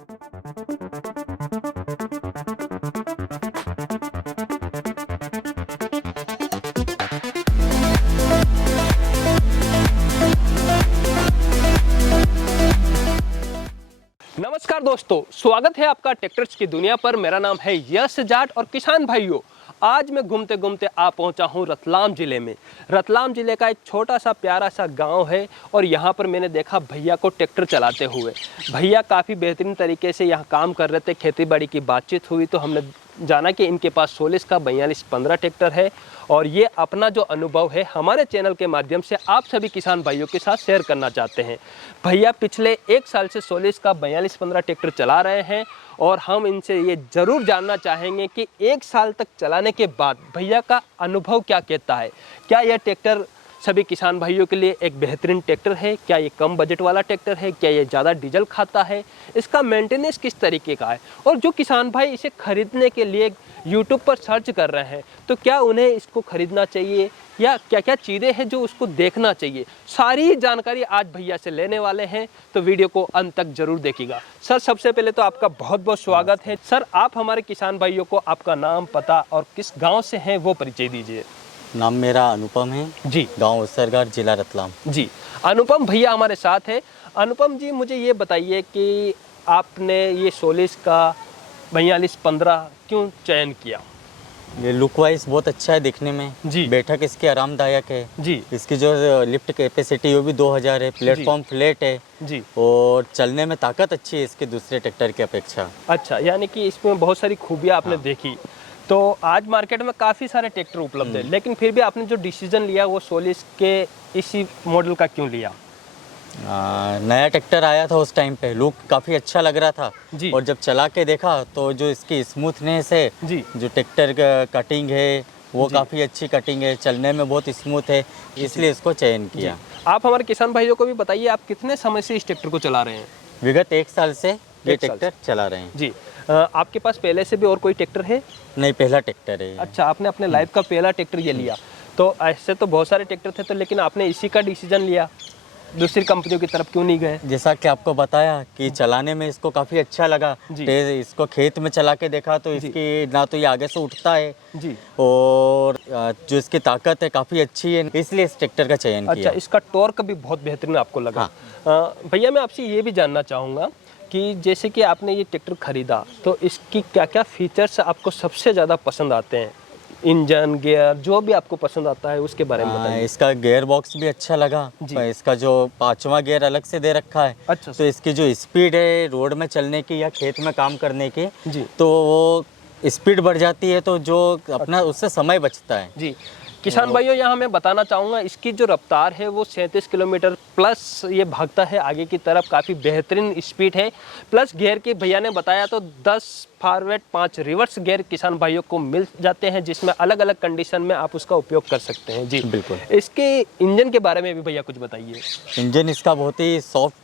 नमस्कार दोस्तों, स्वागत है आपका ट्रैक्टर्स की दुनिया पर। मेरा नाम है यश जाट और किसान भाइयों, आज मैं घूमते घूमते आ पहुंचा हूं रतलाम ज़िले में। रतलाम ज़िले का एक छोटा सा प्यारा सा गांव है और यहां पर मैंने देखा भैया को ट्रैक्टर चलाते हुए। भैया काफ़ी बेहतरीन तरीके से यहां काम कर रहे थे। खेती बाड़ी की बातचीत हुई तो हमने जाना कि इनके पास सोलिस का 4215 ट्रैक्टर है और ये अपना जो अनुभव है हमारे चैनल के माध्यम से आप सभी किसान भाइयों के साथ शेयर करना चाहते हैं। भैया पिछले 1 साल से सोलिस का 4215 ट्रैक्टर चला रहे हैं और हम इनसे ये ज़रूर जानना चाहेंगे कि 1 साल तक चलाने के बाद भैया का अनुभव क्या कहता है। क्या यह ट्रैक्टर सभी किसान भाइयों के लिए एक बेहतरीन ट्रैक्टर है? क्या ये कम बजट वाला ट्रैक्टर है? क्या ये ज़्यादा डीजल खाता है? इसका मेंटेनेंस किस तरीके का है? और जो किसान भाई इसे खरीदने के लिए यूट्यूब पर सर्च कर रहे हैं तो क्या उन्हें इसको खरीदना चाहिए या क्या क्या चीज़ें हैं जो उसको देखना चाहिए? सारी जानकारी आज भैया से लेने वाले हैं, तो वीडियो को अंत तक जरूर देखिएगा। सर, सबसे पहले तो आपका बहुत बहुत स्वागत है। सर, आप हमारे किसान भाइयों को आपका नाम, पता और किस गाँव से हैं वो परिचय दीजिए। नाम मेरा अनुपम है जी, गांव उसरगढ़, जिला रतलाम जी। अनुपम भैया हमारे साथ है। अनुपम जी, मुझे ये बताइए कि आपने ये सोलिस का 4215 क्यों चयन किया? ये लुक वाइज बहुत अच्छा है दिखने में जी। बैठक इसकी आरामदायक है जी इसकी जो लिफ्ट कैपेसिटी वो भी 2000 है। प्लेटफॉर्म फ्लैट है जी। और चलने में ताकत अच्छी है इसके दूसरे ट्रैक्टर की अपेक्षा। अच्छा, यानी कि इसमें बहुत सारी खूबियाँ आपने देखी। तो आज मार्केट में काफ़ी सारे ट्रैक्टर उपलब्ध है, लेकिन फिर भी आपने जो डिसीजन लिया वो सोलिस के इसी मॉडल का क्यों लिया? नया ट्रैक्टर आया था उस टाइम पे, लुक काफ़ी अच्छा लग रहा था जी। और जब चला के देखा तो जो इसकी स्मूथनेस है जी। जो ट्रैक्टर का कटिंग है वो काफ़ी अच्छी कटिंग है, चलने में बहुत स्मूथ है, इसलिए इसको चयन किया। आप हमारे किसान भाइयों को भी बताइए, आप कितने समय से इस ट्रैक्टर को चला रहे हैं? विगत 1 साल से ये 1 साल ट्रैक्टर चला रहे हैं जी। आपके पास पहले से भी और कोई ट्रैक्टर है? नहीं, पहला ट्रैक्टर है। अच्छा, आपने अपने लाइफ का पहला ट्रैक्टर ये लिया। तो ऐसे तो बहुत सारे ट्रैक्टर थे, तो लेकिन आपने इसी का डिसीजन लिया, दूसरी कंपनियों की तरफ क्यों नहीं गए? जैसा कि आपको बताया कि चलाने में इसको काफ़ी अच्छा लगा। इसको खेत में चला के देखा तो इसकी ना तो ये आगे से उठता है जी और जो इसकी ताकत है काफ़ी अच्छी है, इसलिए इस ट्रैक्टर का चयन किया। अच्छा, इसका टॉर्क भी बहुत बेहतरीन आपको लगा। भैया, मैं आपसे ये भी जानना चाहूँगा कि जैसे कि आपने ये ट्रैक्टर खरीदा तो इसकी क्या क्या फीचर्स आपको सबसे ज़्यादा पसंद आते हैं? इंजन, गियर, जो भी आपको पसंद आता है उसके बारे में बताइए। इसका गियर बॉक्स भी अच्छा लगा। इसका जो 5वां गियर अलग से दे रखा है। अच्छा, तो इसकी जो स्पीड है रोड में चलने की या खेत में काम करने की जी, तो वो स्पीड बढ़ जाती है, तो जो अपना उससे समय बचता है जी। किसान भाइयों, यहाँ मैं बताना चाहूँगा इसकी जो रफ्तार है वो 37 किलोमीटर प्लस ये भागता है आगे की तरफ, काफ़ी बेहतरीन स्पीड है। प्लस गियर की भैया ने बताया तो 10 फॉरवर्ड 5 रिवर्स गियर किसान भाइयों को मिल जाते हैं, जिसमें अलग अलग कंडीशन में आप उसका उपयोग कर सकते हैं। जी बिल्कुल। इसके इंजन के बारे में भी भैया कुछ बताइए। इंजन इसका बहुत ही सॉफ्ट,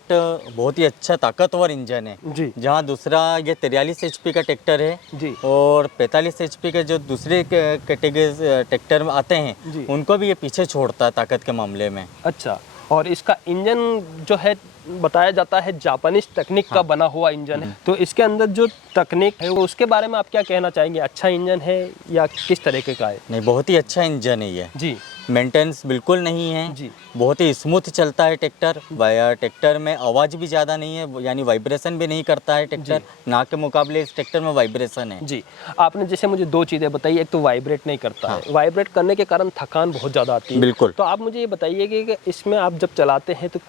बहुत ही अच्छा ताकतवर इंजन है जी। जहाँ दूसरा ये 43 HP का ट्रैक्टर है जी। और 45 HP के जो दूसरे कैटेगरी ट्रैक्टर में आते हैं उनको भी ये पीछे छोड़ता है ताकत के मामले में। अच्छा, और इसका इंजन जो है बताया जाता है जापानीज तकनीक का बना हुआ इंजन है, तो इसके अंदर जो तकनीक है वो उसके बारे में आप क्या कहना चाहेंगे? अच्छा इंजन है या किस तरीके का है? नहीं, बहुत ही अच्छा इंजन है ये जी। मेंटेनेंस बिल्कुल नहीं है जी। बहुत ही स्मूथ चलता है ट्रैक्टर। ट्रैक्टर में आवाज़ भी ज़्यादा नहीं है, यानी वाइब्रेशन भी नहीं करता है ट्रैक्टर, ना के मुकाबले इस ट्रैक्टर में वाइब्रेशन है। जी। आपने जैसे मुझे 2 चीज़ें बताई, एक तो वाइब्रेट नहीं करता है, वाइब्रेट करने के कारण थकान बहुत ज़्यादा आती है। बिल्कुल। तो आप मुझे ये बताइए कि इसमें आप जब चलाते हैं तो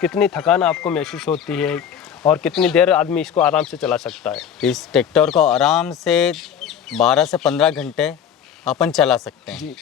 कितनी थकान आपको महसूस होती है और कितनी देर आदमी इसको आराम से चला सकता है? इस ट्रैक्टर को आराम से 12 से 15 घंटे अपन चला सकते हैं। जी।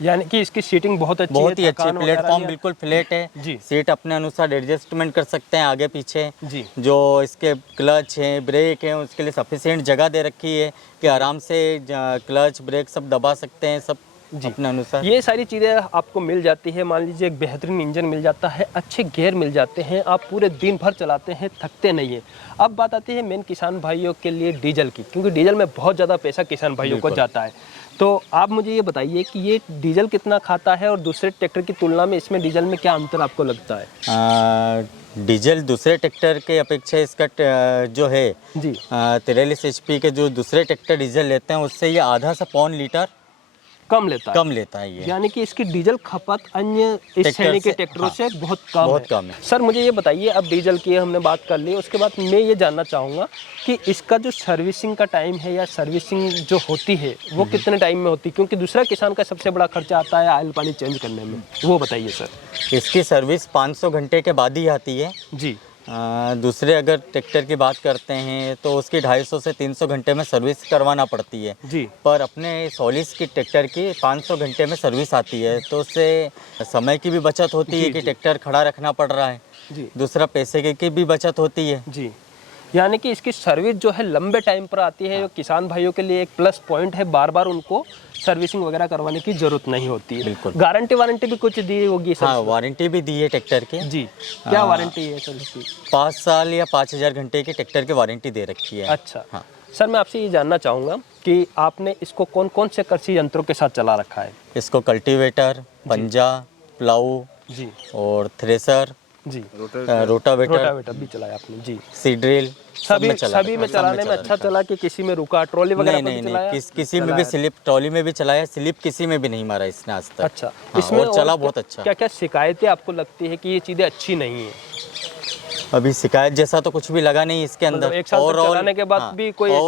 यानी कि इसकी सीटिंग बहुत अच्छी बहुत ही है, अच्छी, प्लेटफॉर्म बिल्कुल फ्लैट है जी। सीट अपने अनुसार एडजस्टमेंट कर सकते हैं आगे पीछे जी। जो इसके क्लच है, ब्रेक है, उसके लिए सफिशिएंट जगह दे रखी है कि आराम से क्लच ब्रेक सब दबा सकते हैं, सब अपने अनुसार। ये सारी चीज़ें आपको मिल जाती है। मान लीजिए एक बेहतरीन इंजन मिल जाता है, अच्छे गियर मिल जाते हैं, आप पूरे दिन भर चलाते हैं, थकते नहीं है। अब बात आती है मेन किसान भाइयों के लिए डीजल की, क्योंकि डीजल में बहुत ज़्यादा पैसा किसान भाइयों को जाता है। तो आप मुझे ये बताइए कि ये डीजल कितना खाता है और दूसरे ट्रैक्टर की तुलना में इसमें डीजल में क्या अंतर आपको लगता है? डीजल दूसरे ट्रैक्टर के अपेक्षा इसका जो है जी 43 HP के जो दूसरे ट्रैक्टर डीजल लेते हैं उससे ये आधा से पौन लीटर कम लेता है। कम लेता है ये। यानी कि इसकी डीजल खपत अन्य इस ट्रैक्टर श्रेणी के से- ट्रैक्टरों हाँ, से बहुत कम बहुत है। कम है। सर मुझे ये बताइए, अब डीजल की हमने बात कर ली, उसके बाद मैं ये जानना चाहूँगा कि इसका जो सर्विसिंग का टाइम है या सर्विसिंग जो होती है वो कितने टाइम में होती है, क्योंकि दूसरा किसान का सबसे बड़ा खर्चा आता है ऑयल पानी चेंज करने में, वो बताइए सर। इसकी सर्विस 500 घंटे के बाद ही आती है। जी दूसरे अगर ट्रैक्टर की बात करते हैं तो उसकी 250 से 300 घंटे में सर्विस करवाना पड़ती है। जी पर अपने सोलिस की ट्रैक्टर की 500 घंटे में सर्विस आती है, तो उससे समय की भी बचत होती जी, है कि जी। ट्रैक्टर खड़ा रखना पड़ रहा है। जी दूसरा पैसे की भी बचत होती है। जी, यानी कि इसकी सर्विस जो है लंबे टाइम पर आती है, जो किसान भाइयों के लिए एक प्लस पॉइंट है, बार बार उनको सर्विसिंग वगैरह करवाने की जरूरत नहीं होती है। बिल्कुल। गारंटी वारंटी भी कुछ दी होगी सर? हाँ, वारंटी भी दी है ट्रैक्टर की। जी, क्या वारंटी है सर इसकी? 5 साल या 5000 घंटे की ट्रैक्टर की वारंटी दे रखी है। अच्छा हाँ। सर, मैं आपसे ये जानना चाहूँगा कि आपने इसको कौन कौन से कृषि यंत्रों के साथ चला रखा है? इसको कल्टीवेटर, पंजा, प्लाऊ जी और थ्रेसर, जी, रोटावेटर, रोटावेटर भी चलाया आपने? जी, सीड ड्रिल, सभी में चलाने में अच्छा चला कि किसी में रुका, ट्रॉली वगैरह नहीं पर नहीं भी चलाया? नहीं, किसी में भी स्लिप, ट्रॉली में भी चलाया, स्लिप किसी में भी नहीं मारा इसने आज तक। अच्छा, हाँ, इसमें और चला बहुत अच्छा। क्या क्या शिकायतें आपको लगती है कि ये चीज़ें अच्छी नहीं है? अभी शिकायत जैसा तो कुछ भी लगा नहीं इसके मतलब अंदर। एक साल तक Overall- चलाने के बाद हाँ, भी कोई ऐसी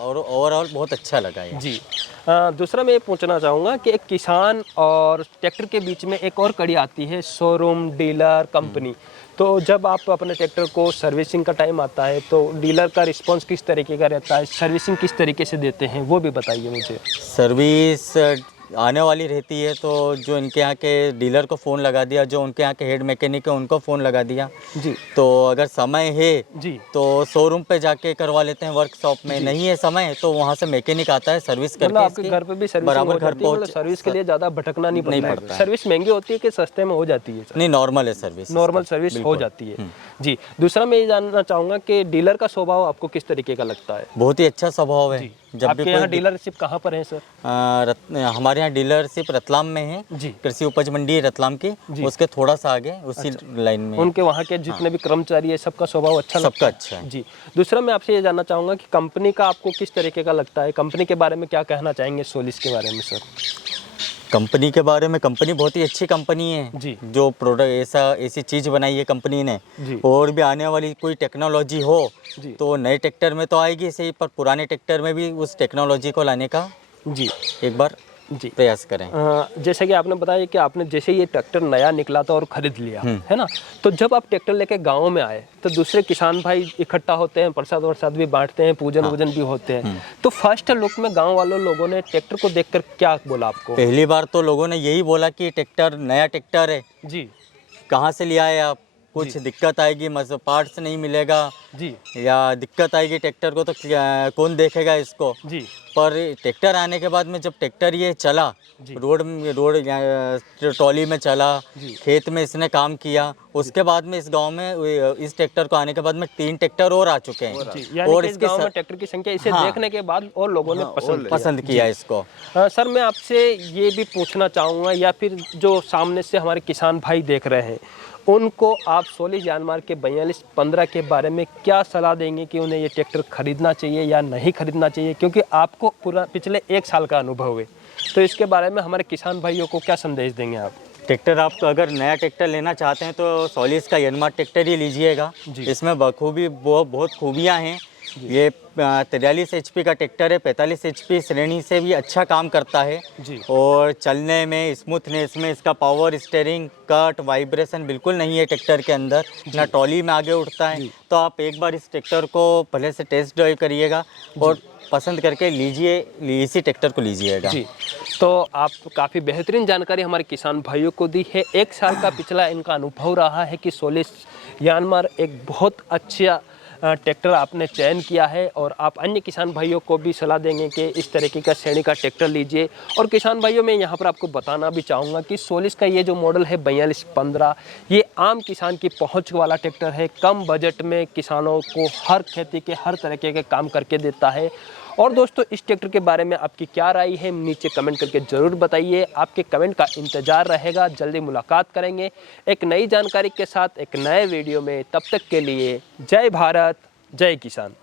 ओवरऑल बहुत अच्छा लगा ये। जी। दूसरा मैं ये पूछना चाहूँगा कि एक किसान और ट्रैक्टर के बीच में एक और कड़ी आती है, शोरूम, डीलर, कंपनी। तो जब आप अपने ट्रैक्टर को सर्विसिंग का टाइम आता है तो डीलर का रिस्पांस किस तरीके का रहता है, सर्विसिंग किस तरीके से देते हैं, वो भी बताइए मुझे। सर्विस आने वाली रहती है तो जो इनके यहाँ के डीलर को फ़ोन लगा दिया, जो उनके यहाँ के हेड मैकेनिक है उनको फ़ोन लगा दिया। जी तो अगर समय है जी तो शोरूम पे जाके करवा लेते हैं, वर्कशॉप में। नहीं है समय तो वहाँ से मैकेनिक आता है, सर्विस मतलब करके आपके इसकी घर पे भी सर्विसिंग बराबर हो घर जाती है, मतलब पहुँच। सर्विस के लिए ज़्यादा भटकना नहीं नहीं पड़ता पड़ता है। है। सर्विस महंगी होती है कि सस्ते में हो जाती है सर? नहीं, नॉर्मल है सर्विस, नॉर्मल सर्विस हो जाती है। जी, दूसरा मैं ये जानना चाहूँगा कि डीलर का स्वभाव आपको किस तरीके का लगता है? बहुत ही अच्छा स्वभाव है। जब भी आपके कोई यहाँ डीलरशिप कहाँ पर है सर? हमारे यहाँ डीलरशिप रतलाम में है, जी। कृषि उपज मंडी है रतलाम की, जी। उसके थोड़ा सा आगे उसी लाइन में है। उनके वहाँ के जितने भी कर्मचारी है सबका स्वभाव अच्छा लगता सबका है? अच्छा है। जी। दूसरा मैं आपसे ये जानना चाहूँगा कि कंपनी का आपको किस तरीके का लगता है, कंपनी के बारे में क्या कहना चाहेंगे सोलिस के बारे में सर? कंपनी के बारे में, कंपनी बहुत ही अच्छी कंपनी है। जी। जो प्रोडक्ट ऐसी चीज़ बनाई है कंपनी ने। जी। और भी आने वाली कोई टेक्नोलॉजी हो जी। तो नए ट्रैक्टर में तो आएगी सही, पर पुराने ट्रैक्टर में भी उस टेक्नोलॉजी को लाने का जी एक बार जी। प्रयास करें। जैसे कि आपने बताया कि आपने जैसे ये ट्रैक्टर नया निकला था और खरीद लिया है ना, तो जब आप ट्रैक्टर लेके गांव में आए तो दूसरे किसान भाई इकट्ठा होते हैं, प्रसाद वरसाद भी बांटते हैं, पूजन वूजन भी होते हैं, तो फर्स्ट लुक में गांव वालों लोगों ने ट्रैक्टर को देखकर क्या बोला आपको? पहली बार तो लोगों ने यही बोला कि ट्रैक्टर नया ट्रैक्टर है, जी कहाँ से लिया है आप, कुछ दिक्कत आएगी, मतलब पार्ट्स नहीं मिलेगा जी या दिक्कत आएगी ट्रैक्टर को तो कौन देखेगा इसको। जी पर ट्रैक्टर आने के बाद में जब ट्रैक्टर ये चला, रोड ट्रॉली में चला, खेत में इसने काम किया, उसके बाद में इस गांव में इस ट्रैक्टर को आने के बाद में 3 ट्रैक्टर और आ चुके हैं। जी, यानी और कि इस गांव में ट्रैक्टर की संख्या इसे हाँ। देखने के बाद और लोगों ने पसंद किया इसको। सर मैं आपसे ये भी पूछना चाहूँगा, या फिर जो सामने से हमारे किसान भाई देख रहे हैं उनको आप सोलिस जानमार के 4215 के बारे में क्या सलाह देंगे कि उन्हें ये ट्रैक्टर खरीदना चाहिए या नहीं खरीदना चाहिए, क्योंकि आपको पूरा पिछले 1 साल का अनुभव है, तो इसके बारे में हमारे किसान भाइयों को क्या संदेश देंगे आप? ट्रैक्टर आप अगर नया ट्रैक्टर लेना चाहते हैं तो सोलिस का यनमार ट्रैक्टर ही लीजिएगा। इसमें बखूबी बहुत खूबियाँ हैं। ये 43 HP का ट्रैक्टर है, 45 HP श्रेणी से भी अच्छा काम करता है। जी। और चलने में, स्मूथनेस में, इसका पावर स्टीयरिंग, कट, वाइब्रेशन बिल्कुल नहीं है ट्रैक्टर के अंदर, ना ट्रॉली में आगे उठता है। तो आप एक बार इस ट्रैक्टर को पहले से टेस्ट ड्राइव करिएगा और पसंद करके लीजिए, इसी ट्रैक्टर को लीजिएगा। जी, तो आप काफ़ी बेहतरीन जानकारी हमारे किसान भाइयों को दी है। 1 साल का पिछला इनका अनुभव रहा है कि सोलिस यानमार एक बहुत अच्छा ट्रैक्टर आपने चयन किया है, और आप अन्य किसान भाइयों को भी सलाह देंगे कि इस तरीके का श्रेणी का ट्रैक्टर लीजिए। और किसान भाइयों, मैं यहाँ पर आपको बताना भी चाहूँगा कि सोलिस का ये जो मॉडल है 4215, ये आम किसान की पहुँच वाला ट्रैक्टर है। कम बजट में किसानों को हर खेती के हर तरीके के काम करके देता है, और दोस्तों इस ट्रैक्टर के बारे में आपकी क्या राय है नीचे कमेंट करके ज़रूर बताइए। आपके कमेंट का इंतज़ार रहेगा। जल्दी मुलाकात करेंगे एक नई जानकारी के साथ एक नए वीडियो में। तब तक के लिए जय भारत, जय किसान।